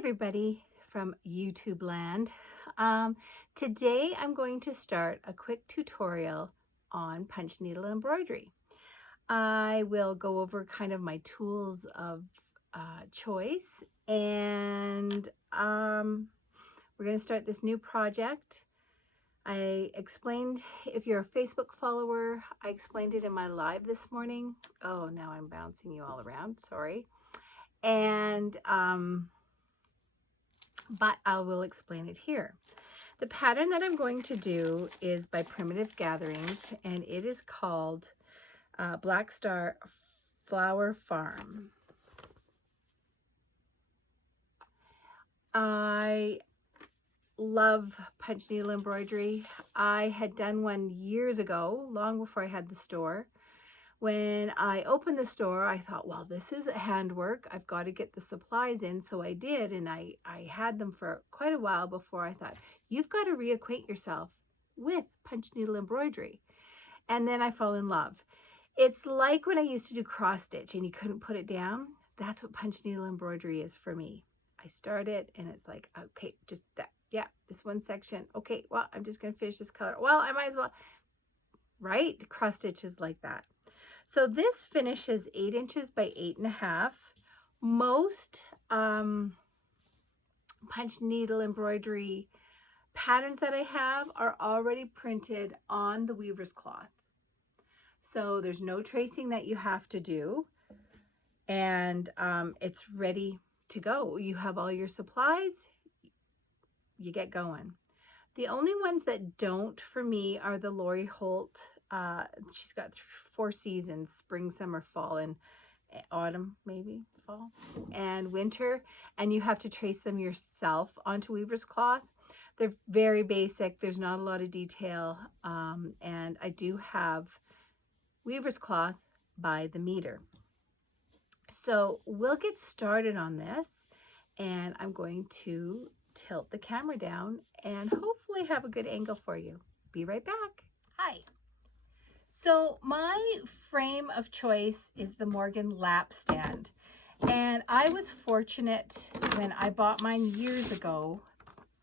everybody from YouTube land. Today I'm going to start a quick tutorial on punch needle embroidery. I will go over kind of my tools of choice, and we're going to start this new project. I explained, if you're a Facebook follower, I explained it in my live this morning. Oh, now I'm bouncing you all around, sorry. And but I will explain it here. The pattern that I'm going to do is by Primitive Gatherings, and it is called Black Star Flower Farm. I love punch needle embroidery. I had done one years ago, long before I had the store. When I opened the store, I thought, well, this is handwork. I've got to get the supplies in. So I did, and I had them for quite a while before I thought, you've got to reacquaint yourself with punch needle embroidery. And then I fell in love. It's like when I used to do cross stitch and you couldn't put it down. That's what punch needle embroidery is for me. I start it and it's like, okay, just that. Yeah, this one section. Okay, well, I'm just going to finish this color. Well, I might as well. Right? Cross stitch is like that. So this finishes 8 inches by 8.5. Most punch needle embroidery patterns that I have are already printed on the weaver's cloth. So there's no tracing that you have to do, and it's ready to go. You have all your supplies, you get going. The only ones that don't for me are the Lori Holt. She's got 4 seasons: spring, summer, fall, and autumn, maybe fall, and winter. And you have to trace them yourself onto weaver's cloth. They're very basic. There's not a lot of detail. And I do have weaver's cloth by the meter. So we'll get started on this, and I'm going to tilt the camera down and hopefully have a good angle for you. Be right back. Hi. So my frame of choice is the Morgan lap stand, and I was fortunate when I bought mine years ago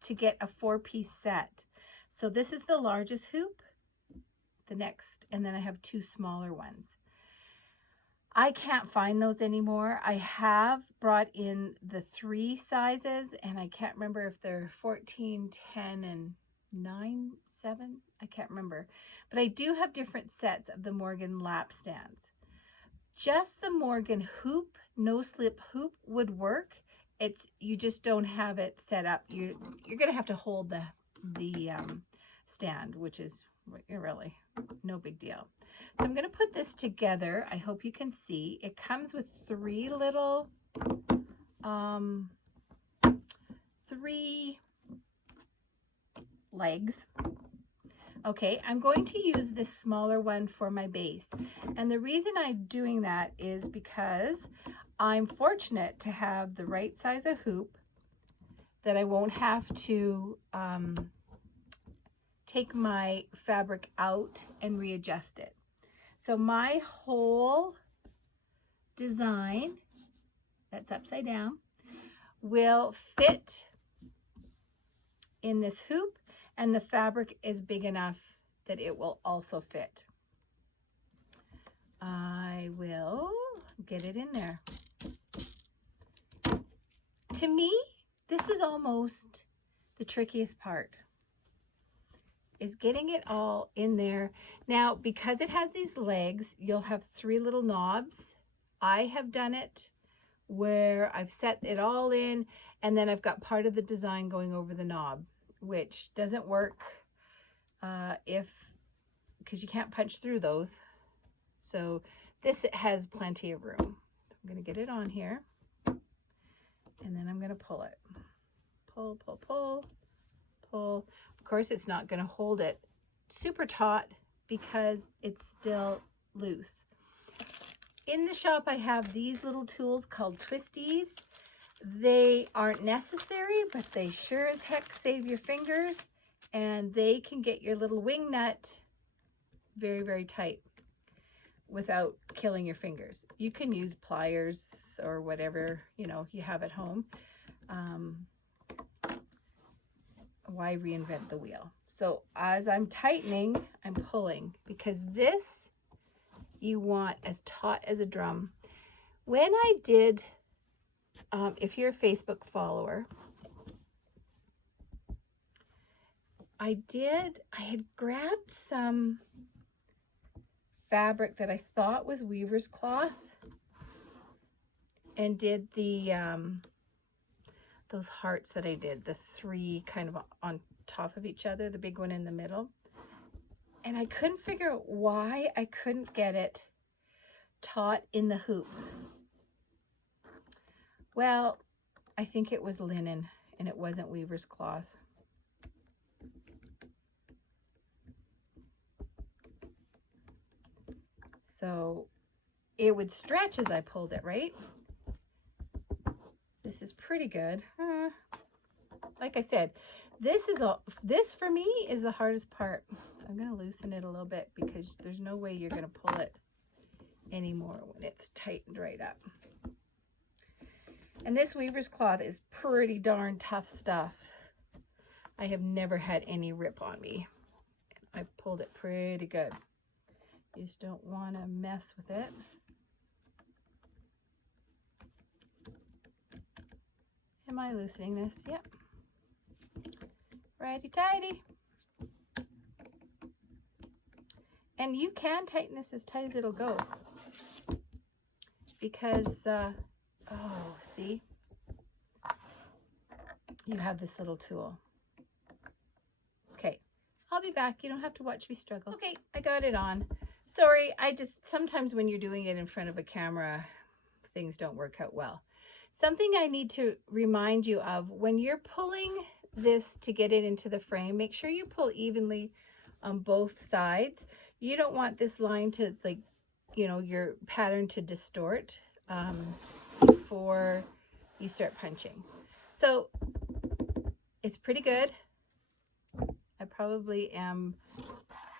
to get a 4-piece set. So this is the largest hoop, the next, and then I have 2 smaller ones. I can't find those anymore. I have brought in the 3 sizes, and I can't remember if they're 14, 10, and 9, 7. I can't remember. But I do have different sets of the Morgan lap stands. Just the Morgan hoop, no slip hoop would work. You just don't have it set up. You're going to have to hold the stand, which is really no big deal. So I'm going to put this together. I hope you can see. It comes with 3 little, 3 legs. Okay, I'm going to use this smaller one for my base. And the reason I'm doing that is because I'm fortunate to have the right size of hoop that I won't have to take my fabric out and readjust it. So my whole design, that's upside down, will fit in this hoop, and the fabric is big enough that it will also fit. I will get it in there. To me, this is almost the trickiest part, is getting it all in there. Now, because it has these legs, you'll have 3 little knobs. I have done it where I've set it all in, and then I've got part of the design going over the knob, which doesn't work because you can't punch through those. So this has plenty of room. So I'm going to get it on here, and then I'm going to pull it. Pull, pull, pull, pull. Of course, it's not going to hold it super taut because it's still loose. In the shop, I have these little tools called twisties. They aren't necessary, but they sure as heck save your fingers, and they can get your little wing nut very, very tight without killing your fingers. You can use pliers or whatever you have at home. why reinvent the wheel? So as I'm tightening, I'm pulling, because this you want as taut as a drum. When I did, if you're a Facebook follower, I had grabbed some fabric that I thought was weaver's cloth and did the those hearts that I did, the 3 kind of on top of each other, the big one in the middle. And I couldn't figure out why I couldn't get it taut in the hoop. Well, I think it was linen and it wasn't weaver's cloth. So it would stretch as I pulled it, right? This is pretty good. Like I said, this for me is the hardest part. I'm going to loosen it a little bit because there's no way you're going to pull it anymore when it's tightened right up. And this weaver's cloth is pretty darn tough stuff. I have never had any rip on me. I've pulled it pretty good. You just don't want to mess with it. Am I loosening this? Yep. Righty-tighty. And you can tighten this as tight as it'll go. Because, oh, see? You have this little tool. Okay, I'll be back. You don't have to watch me struggle. Okay, I got it on. Sorry, sometimes when you're doing it in front of a camera, things don't work out well. Something I need to remind you of, when you're pulling this to get it into the frame, make sure you pull evenly on both sides. You don't want this line to, like, you know, your pattern to distort before you start punching. So it's pretty good. I probably am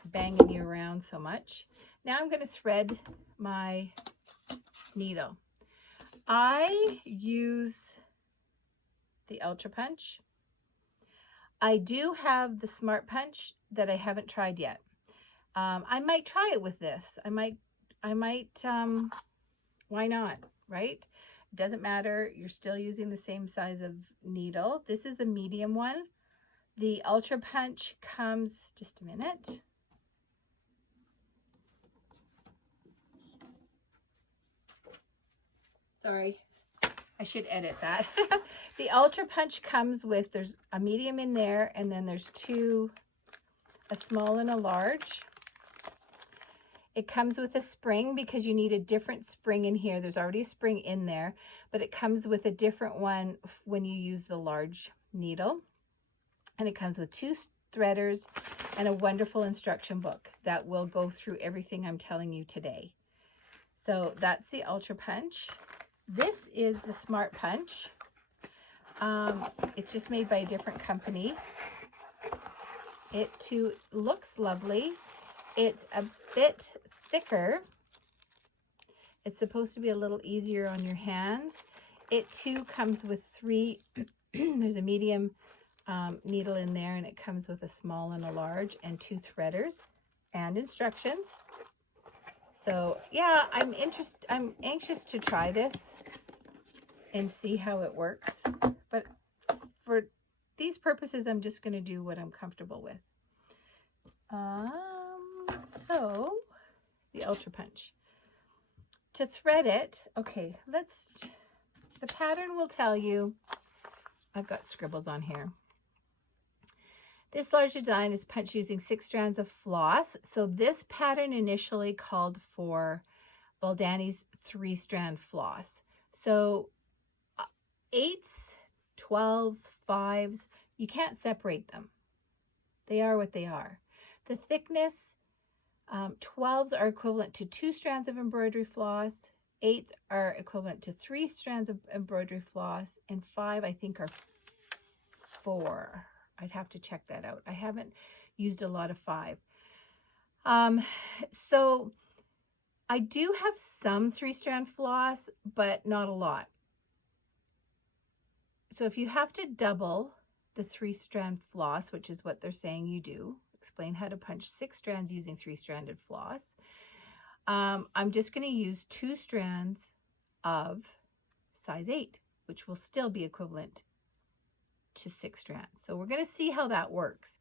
banging you around so much. Now I'm going to thread my needle. I use the Ultra Punch. I do have the Smart Punch that I haven't tried yet. I might try it with this. I might, why not, right? It doesn't matter. You're still using the same size of needle. This is the medium one. The Ultra Punch comes, just a minute. Sorry, I should edit that. The Ultra Punch comes with, there's a medium in there, and then there's 2, a small and a large. It comes with a spring because you need a different spring in here. There's already a spring in there, but it comes with a different one when you use the large needle. And it comes with 2 threaders and a wonderful instruction book that will go through everything I'm telling you today. So that's the Ultra Punch. This is the Smart Punch. It's just made by a different company. It too looks lovely. It's a bit thicker. It's supposed to be a little easier on your hands. It too comes with 3, there's a medium needle in there, and it comes with a small and a large and 2 threaders and instructions. So yeah, I'm anxious to try this and see how it works. But for these purposes, I'm just going to do what I'm comfortable with. So the Ultra Punch. To thread it, okay, the pattern will tell you, I've got scribbles on here. This large design is punched using 6 strands of floss. So this pattern initially called for Valdani's 3-strand floss. So 8s, 12s, 5s, you can't separate them. They are what they are. The thickness, 12s are equivalent to 2 strands of embroidery floss. 8s are equivalent to 3 strands of embroidery floss. And 5, I think, are 4. I'd have to check that out. I haven't used a lot of 5. So I do have some 3-strand floss, but not a lot. So if you have to double the 3-strand floss, which is what they're saying you do, explain how to punch 6 strands using 3-stranded floss. I'm just going to use 2 strands of size 8, which will still be equivalent to 6 strands. So we're going to see how that works.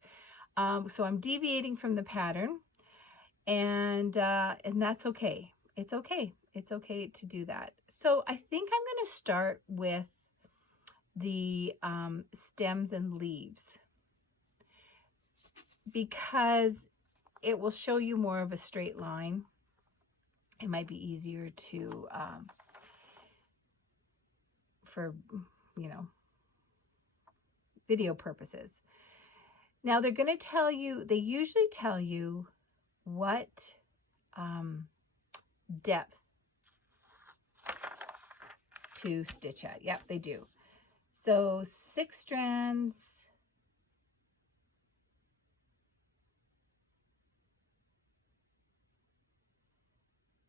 So I'm deviating from the pattern, and that's okay. It's okay. It's okay to do that. So I think I'm going to start with the stems and leaves, because it will show you more of a straight line. It might be easier to for video purposes. Now they're going to tell you, they usually tell you what depth to stitch at. Yep, they do. So 6 strands,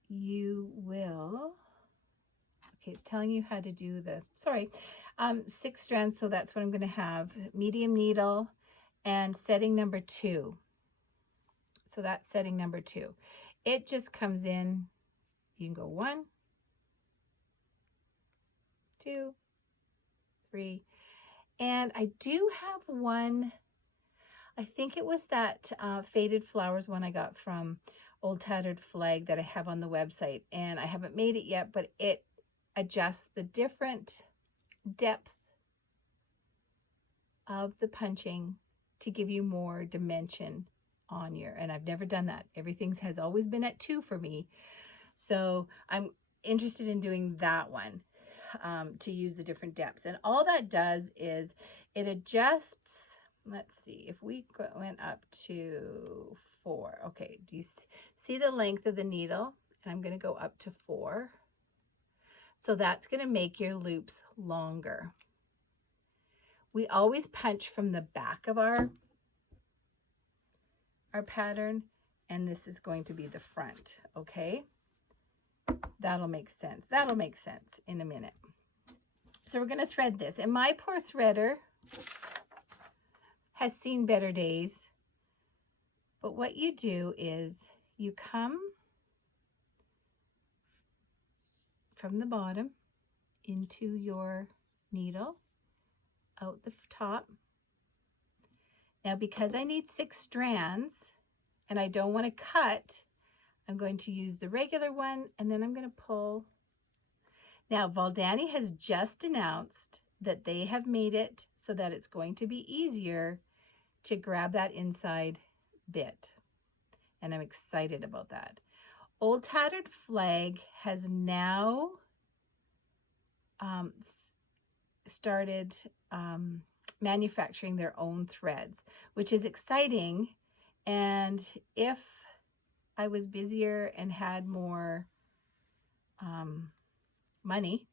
you will, okay, it's telling you how to do the, 6 strands, so that's what I'm going to have. Medium needle and setting number 2. So that's setting number 2. It just comes in, you can go 1, 2, 3, and I do have one, I think it was that Faded Flowers one I got from Old Tattered Flag that I have on the website, and I haven't made it yet, but it adjusts the different depth of the punching to give you more dimension on your, and I've never done that. Everything has always been at 2 for me. So I'm interested in doing that one to use the different depths. And all that does is it adjusts, let's see, if we went up to 4. Okay, do you see the length of the needle? And I'm going to go up to 4. So that's going to make your loops longer. We always punch from the back of our pattern, and this is going to be the front, okay? That'll make sense. That'll make sense in a minute. So we're going to thread this, and my poor threader has seen better days. But what you do is you come from the bottom into your needle, out the top. Now, because I need 6 strands and I don't want to cut, I'm going to use the regular one, and then I'm going to pull. Now, Valdani has just announced that they have made it so that it's going to be easier to grab that inside bit, and I'm excited about that. Old Tattered Flag has now started manufacturing their own threads, which is exciting. And if I was busier and had more money,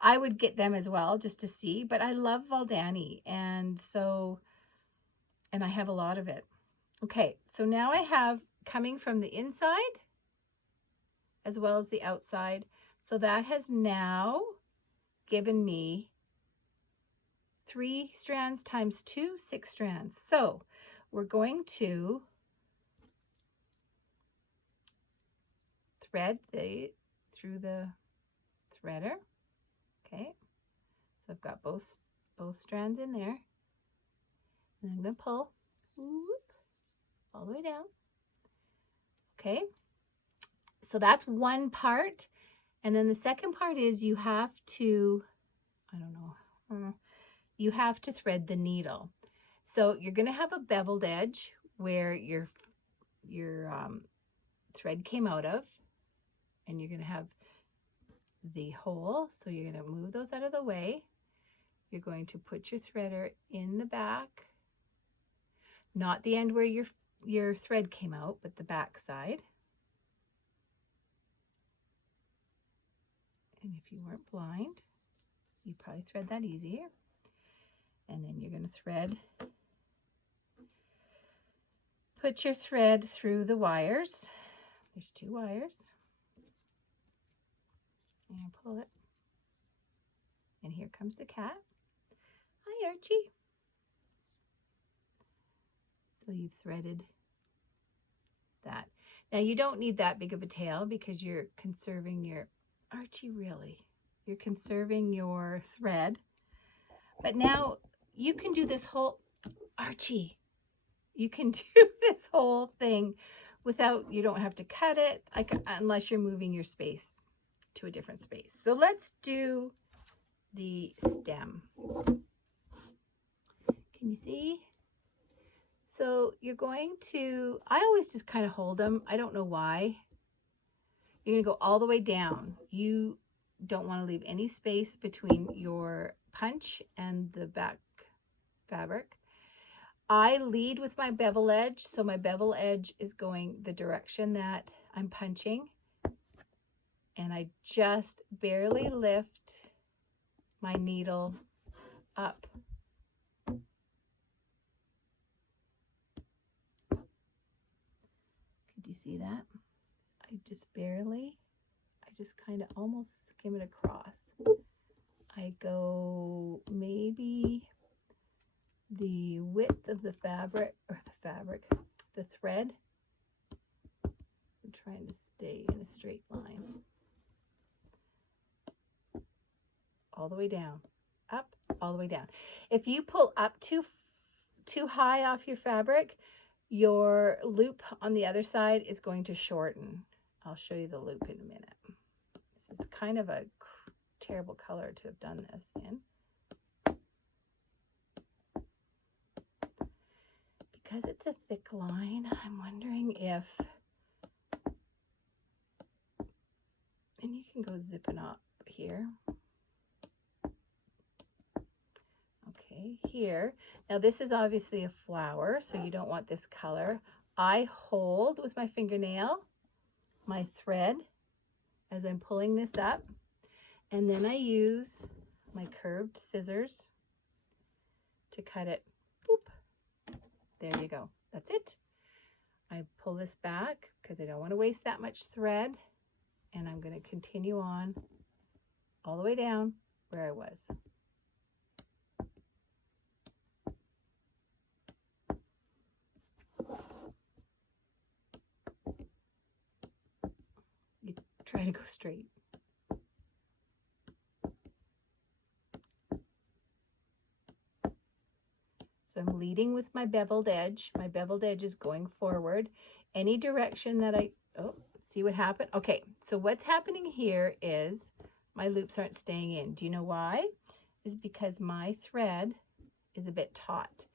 I would get them as well, just to see. But I love Valdani, and I have a lot of it. Okay, so now I have coming from the inside as well as the outside. So that has now given me 3 strands times 2, 6 strands. So we're going to thread through the threader. Okay, so I've got both strands in there, and I'm going to pull all the way down. Okay, so that's one part, and then the second part is you have to, you have to thread the needle. So you're going to have a beveled edge where your thread came out of, and you're going to have the hole. So you're going to move those out of the way. You're going to put your threader in the back, not the end where your thread came out, but the back side. And if you weren't blind, you'd probably thread that easier. And then you're going to thread, put your thread through the wires. There's 2 wires. And pull it. And here comes the cat. Archie? So you've threaded that. Now you don't need that big of a tail because you're conserving your, Archie, really, you're conserving your thread. But now you can do this whole, Archie, you can do this whole thing without, you don't have to cut it unless you're moving your space to a different space. So let's do the stem. Can you see? So you're going to, I always just kind of hold them. I don't know why. You're going to go all the way down. You don't want to leave any space between your punch and the back fabric. I lead with my bevel edge, so my bevel edge is going the direction that I'm punching. And I just barely lift my needle up. Could you see that? I just barely, I just kind of almost skim it across. I go maybe the width of the fabric, or the thread. I'm trying to stay in a straight line. All the way down, up, all the way down. If you pull up too high off your fabric, your loop on the other side is going to shorten. I'll show you the loop in a minute. This is kind of a terrible color to have done this in. Because it's a thick line, I'm wondering if, and you can go zipping up here. Okay, here. Now this is obviously a flower, so you don't want this color. I hold with my fingernail my thread as I'm pulling this up, and then I use my curved scissors to cut it. Boop. There you go. That's it. I pull this back because I don't want to waste that much thread, and I'm going to continue on all the way down where I was. You try to go straight. So I'm leading with my beveled edge. My beveled edge is going forward. Any direction that oh, see what happened? Okay, so what's happening here is my loops aren't staying in. Do you know why? Is because my thread is a bit taut.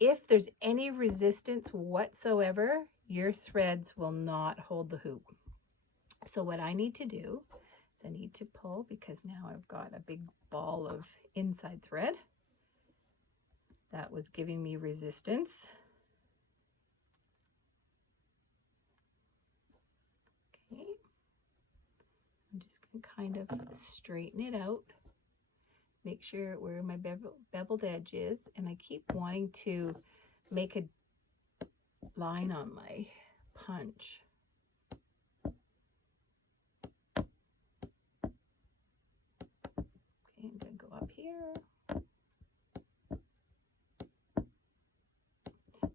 If there's any resistance whatsoever, your threads will not hold the hoop. So what I need to do is I need to pull, because now I've got a big ball of inside thread that was giving me resistance. Okay, I'm just going to kind of straighten it out, make sure where my beveled edge is, and I keep wanting to make a line on my punch. Okay, I'm going to go up here.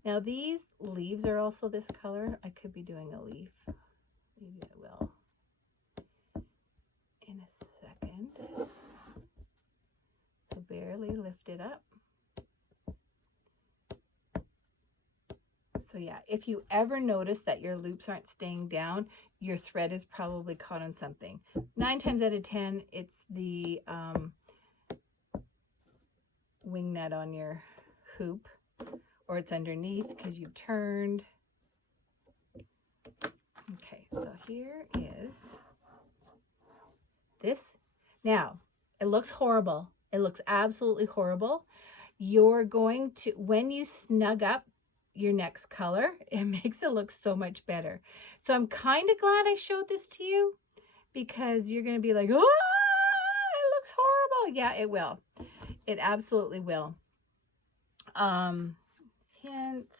Now these leaves are also this color. I could be doing a leaf. Maybe I will in a second. So barely lift it up. So yeah, if you ever notice that your loops aren't staying down, your thread is probably caught on something. 9 times out of 10, it's the wing nut on your hoop, or it's underneath because you've turned. Okay, so here is this. Now, it looks horrible. It looks absolutely horrible. You're going to, when you snug up your next color, it makes it look so much better. So I'm kind of glad I showed this to you, because you're going to be like, oh, it looks horrible. Yeah, it will. It absolutely will. Hints.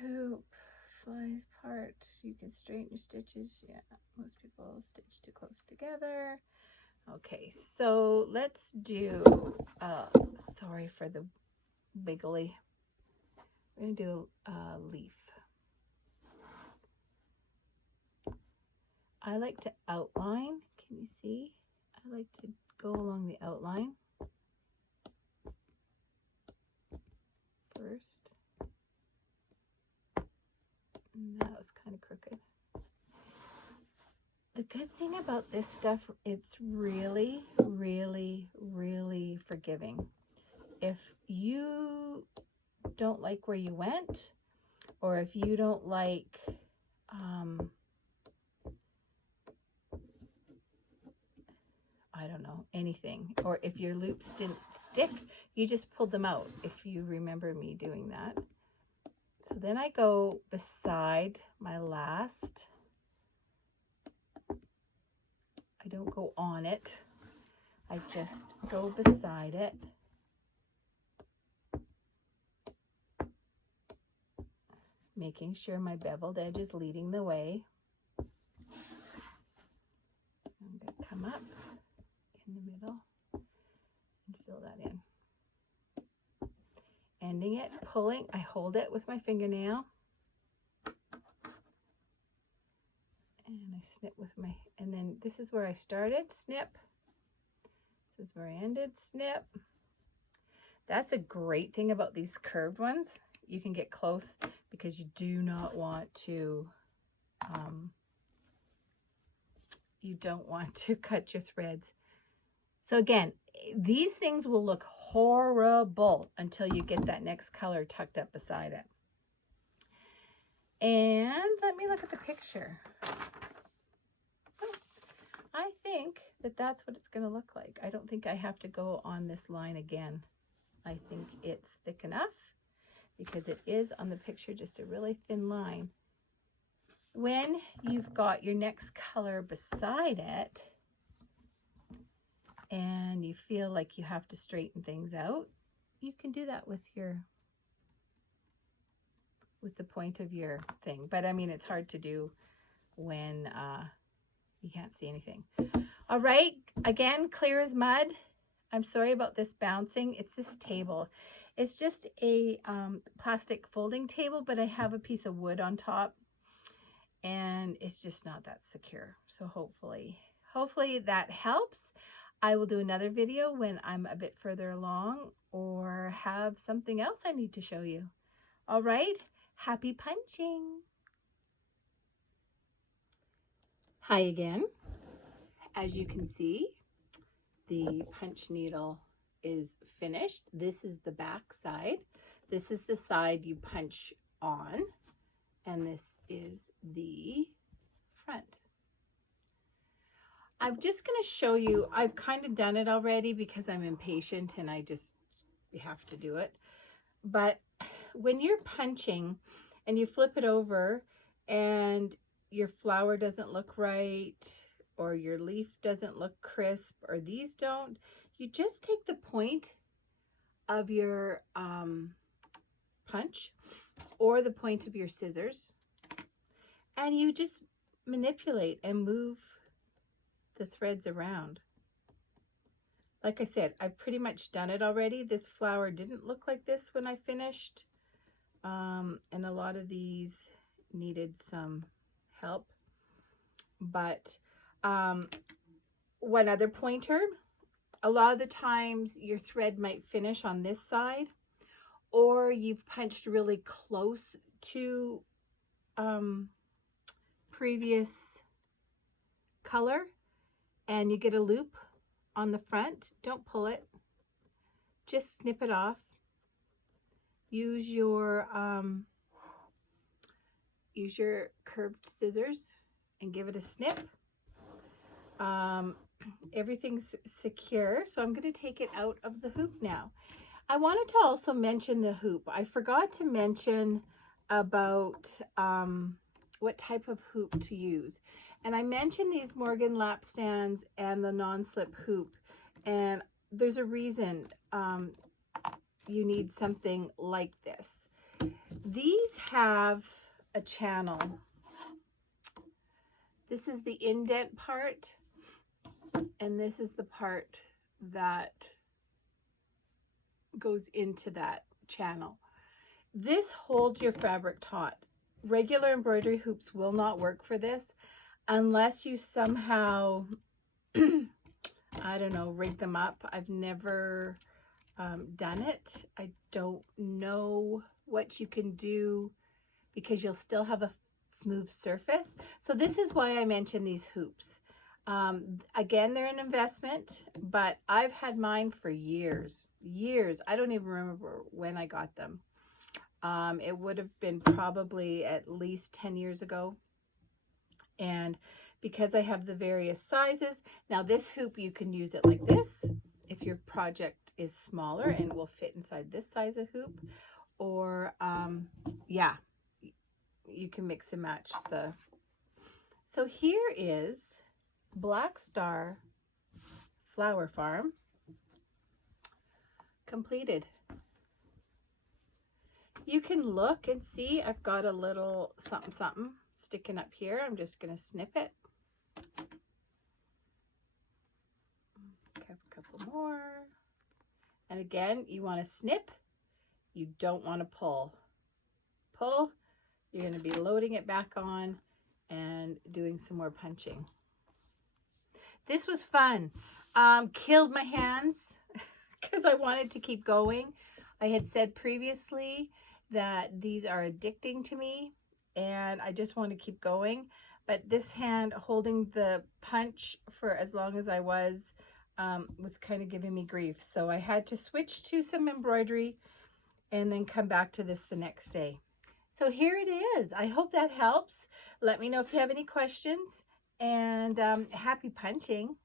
Hoop flies apart. You can straighten your stitches. Yeah, most people stitch too close together. Okay, so let's do, sorry for the wiggly. We're going to do a leaf. I like to outline. Can you see? I like to go along the outline first. And that was kind of crooked. The good thing about this stuff, it's really, really, really forgiving. If you don't like where you went, or if you don't like, I don't know, anything, or if your loops didn't stick, you just pulled them out, if you remember me doing that. So then I go beside my last. I don't go on it. I just go beside it. Making sure my beveled edge is leading the way. I'm going to come up in the middle and fill that in. Ending it, pulling, I hold it with my fingernail. And I snip with my, and then this is where I started, snip. This is where I ended, snip. That's a great thing about these curved ones. You can get close because you do not want to, you don't want to cut your threads. So again, these things will look horrible until you get that next color tucked up beside it. And let me look at the picture. I think that that's what it's going to look like. I don't think I have to go on this line again. I think it's thick enough because it is on the picture just a really thin line. When you've got your next color beside it and you feel like you have to straighten things out, you can do that with the point of your thing. But I mean, it's hard to do when you can't see anything. All right, again, clear as mud. I'm sorry about this bouncing. It's this table. It's just a plastic folding table, but I have a piece of wood on top and it's just not that secure. So hopefully that helps. I will do another video when I'm a bit further along or have something else I need to show you. All right, happy punching. Hi again. As you can see, the punch needle is finished. This is the back side. This is the side you punch on, and this is the front. I'm just going to show you, I've kind of done it already because I'm impatient and I just have to do it. But when you're punching and you flip it over and your flower doesn't look right, or your leaf doesn't look crisp, or these don't, you just take the point of your punch or the point of your scissors and you just manipulate and move the threads around. Like I said, I've pretty much done it already. This flower didn't look like this when I finished, and a lot of these needed some help. But one other pointer, a lot of the times your thread might finish on this side, or you've punched really close to previous color and you get a loop on the front. Don't pull it, just snip it off. Use your curved scissors and give it a snip. Everything's secure, so I'm going to take it out of the hoop now. I wanted to also mention the hoop. I forgot to mention about what type of hoop to use. And I mentioned these Morgan lap stands and the non-slip hoop. And there's a reason you need something like this. These have a channel. This is the indent part. And this is the part that goes into that channel. This holds your fabric taut. Regular embroidery hoops will not work for this unless you somehow, I don't know, rig them up. I've never done it. I don't know what you can do because you'll still have a smooth surface. So this is why I mentioned these hoops. Again, they're an investment, but I've had mine for years. I don't even remember when I got them. It would have been probably at least 10 years ago. And because I have the various sizes, now this hoop, you can use it like this if your project is smaller and will fit inside this size of hoop, or yeah, you can mix and match the. So here is Black Star Flower Farm completed. You can look and see I've got a little something sticking up here. I'm just going to snip it. Okay, a couple more. And again, you want to snip. You don't want to pull. Pull, you're going to be loading it back on and doing some more punching. This was fun. Killed my hands because I wanted to keep going. I had said previously that these are addicting to me and I just want to keep going. But this hand holding the punch for as long as I was kind of giving me grief. So I had to switch to some embroidery and then come back to this the next day. So here it is. I hope that helps. Let me know if you have any questions, and happy punching.